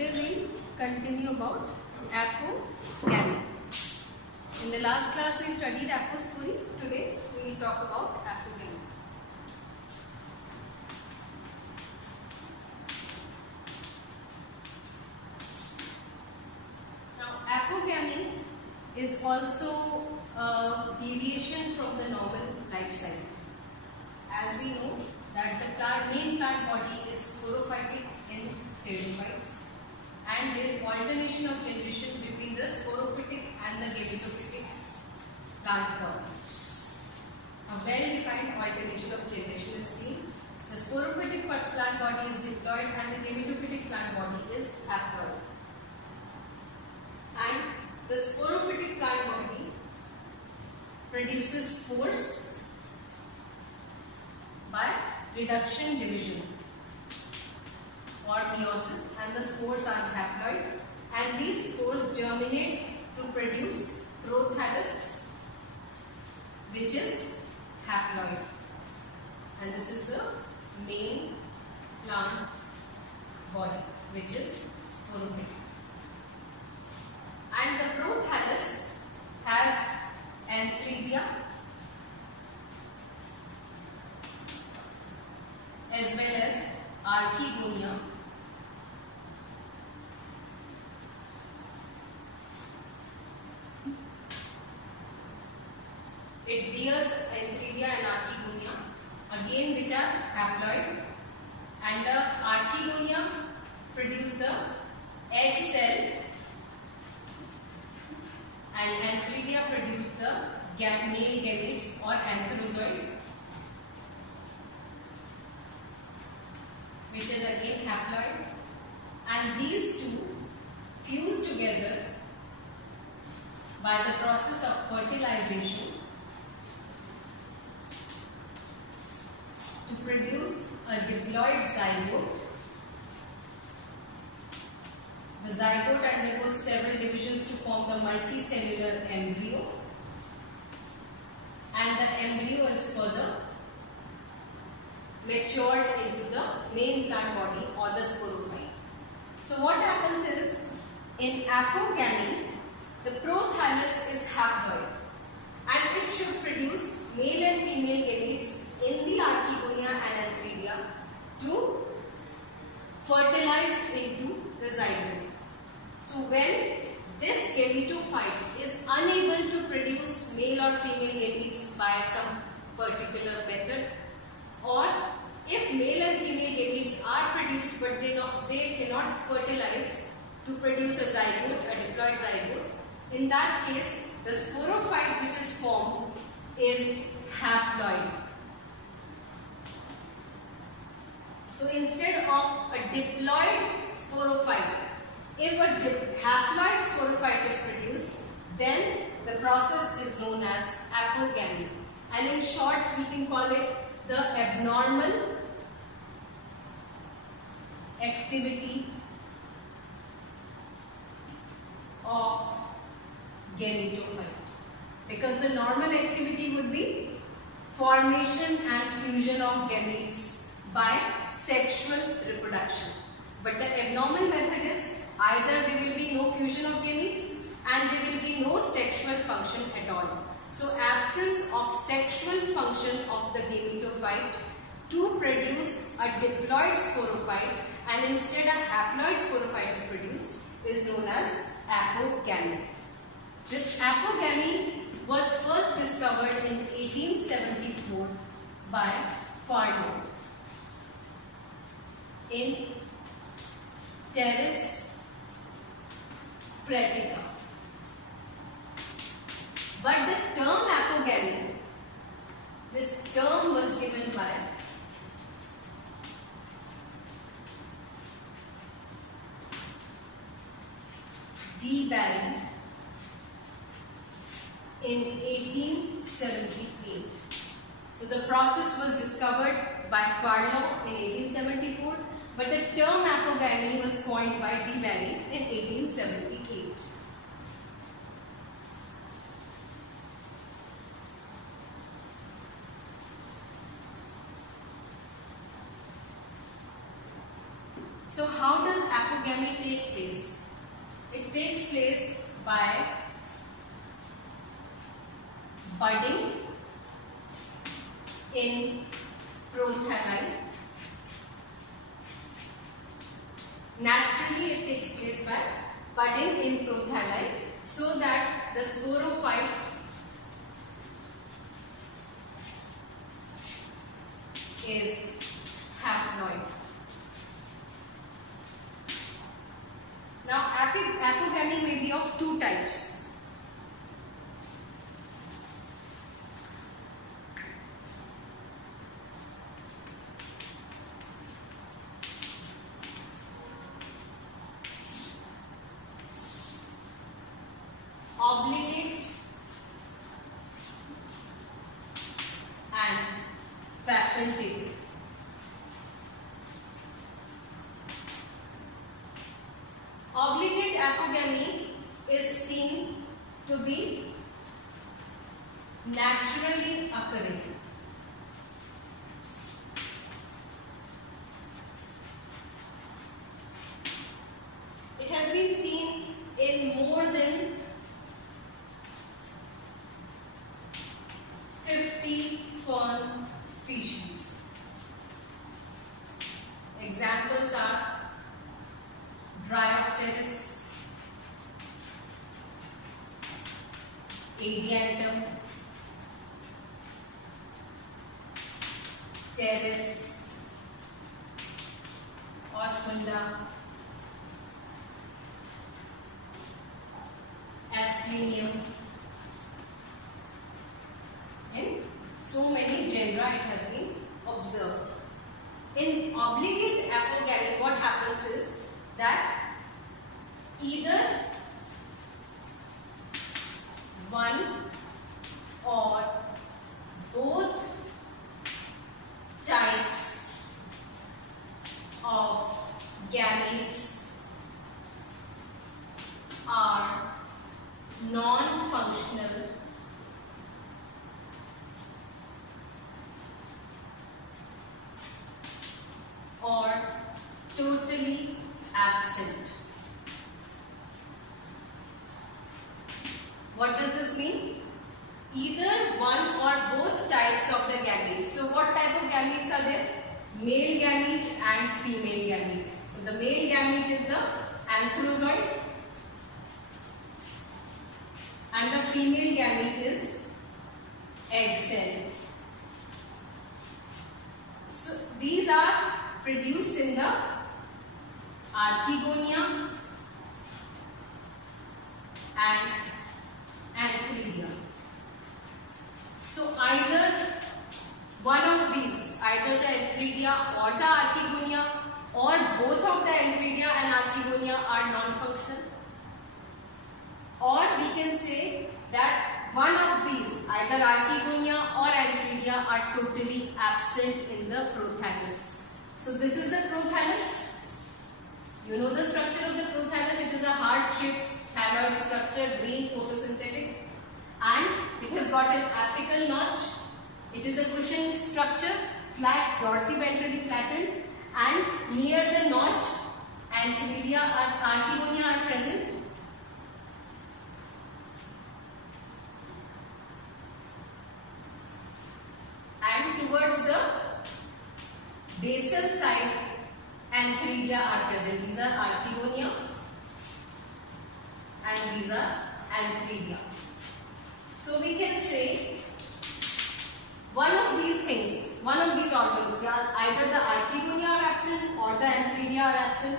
today we continue about apogamy. In the last class we studied aposphory. Today we will talk about apogamy. Now apogamy is also a deviation from the normal life cycle. As we know that the main plant body is sporophytic in pteridophytes, and there is alternation of generation between the sporophytic and the gametophytic plant body. A well-defined alternation of generation is seen. The sporophytic plant body is diploid and the gametophytic plant body is haploid. And the sporophytic plant body produces spores by reduction division or meiosis, and the spores are haploid, and these spores germinate to produce prothallus, which is haploid, and this is the main plant body, which is sporophytic. And the prothallus has antheridia as well as archegonia, it bears antheridia and archegonia again, which are haploid, and the archegonia produce the egg cell and antheridia produce the male gametes or antherozoid, which is again haploid, and these two fuse together by the process of fertilization to produce a diploid zygote. The zygote undergoes several divisions to form the multicellular embryo, and the embryo is further matured into the main plant body or the sporophyte. So what happens is, in apogamy, the prothallus is haploid and it should produce male and female gametes in the archegonia and antheridia to fertilize into the zygote. So when this gametophyte is unable to produce male or female gametes by some particular method, or if male and female gametes are produced but they cannot fertilize to produce a zygote, a diploid zygote, in that case the sporophyte which is formed is haploid. So instead of a diploid sporophyte, if a haploid sporophyte is produced, then the process is known as apogamy, and in short we can call it the abnormal activity of gametophyte, because the normal activity would be formation and fusion of gametes by sexual reproduction, but the abnormal method is either there will be no fusion of gametes and there will be no sexual function at all. So absence of sexual function of the gametophyte to produce a diploid sporophyte, and instead a haploid sporophyte is produced, is known as apogamy. This apogamy was first discovered in 1874 by Farlow in Pteris praetica. But the term apogamy, this term was given by D. Barry in 1878. So the process was discovered by Farlow in 1874, but the term apogamy was coined by D. Barry in 1878. So how does apogamy take place? It takes place by budding in prothalli. Naturally, it takes place by budding in prothalli, so that the sporophyte is haploid. Now, apogamy may be of two types. Obligate and facultative. Obligate apogamy is seen to be naturally occurring. It has been seen in more than 50 fern species. Examples are Bryopteris, Adiantum, Pteris, Osmunda, Asplenium. In so many genera it has been observed. In obligate apogamy, what happens is that either one or both types of gametes are non-functional or totally absent. What does this mean? Either one or both types of the gametes. So what type of gametes are there? Male gamete and female gamete. So the male gamete is the antherozoid and the female gamete is egg cell. So these are produced in the Archegonia and Antheridia. So either one of these, either the Antheridia or the Archegonia, or both of the Antheridia and Archegonia are non-functional, or we can say that one of these, either Archegonia or Antheridia, are totally absent in the prothallus. So this is the prothallus. You know the structure of the prothallus. It is a heart-shaped thalloid structure, green, photosynthetic, and it has got an apical notch. It is a cushioned structure, flat, dorsiventrally flattened, and near the notch, Antheridia or Archegonia are present. And towards the basal side, Antheridia are present. These are Archegonia and these are Antheridia. So we can say one of these things, one of these organs, either the Archegonia are absent or the Antheridia are absent.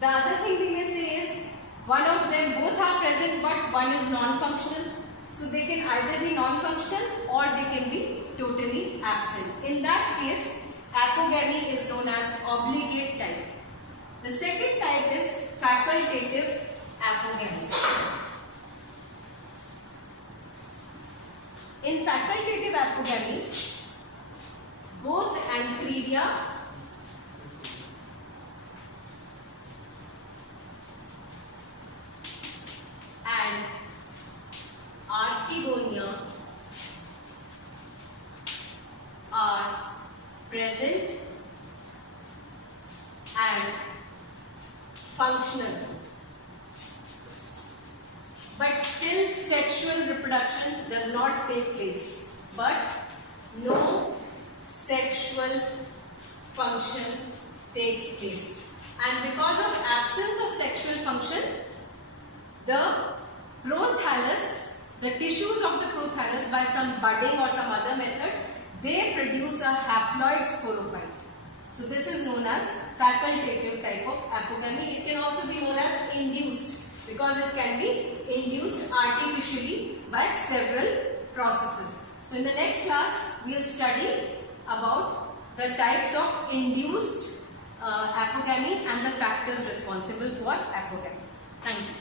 The other thing we may say is one of them, both are present but one is non-functional. So they can either be non-functional or they can be totally absent. In that case, apogamy is known as obligate type. The second type is facultative apogamy. In facultative apogamy, both Antheridia and Archegonia are present and functional. But still sexual reproduction does not take place. But no sexual function takes place. And because of absence of sexual function, the prothallus, the tissues of the prothallus, by some budding or some other method, they produce a haploid sporophyte. So this is known as facultative type of apogamy. It can also be known as induced, because it can be induced artificially by several processes. So in the next class, we will study about the types of induced apogamy and the factors responsible for apogamy. Thank you.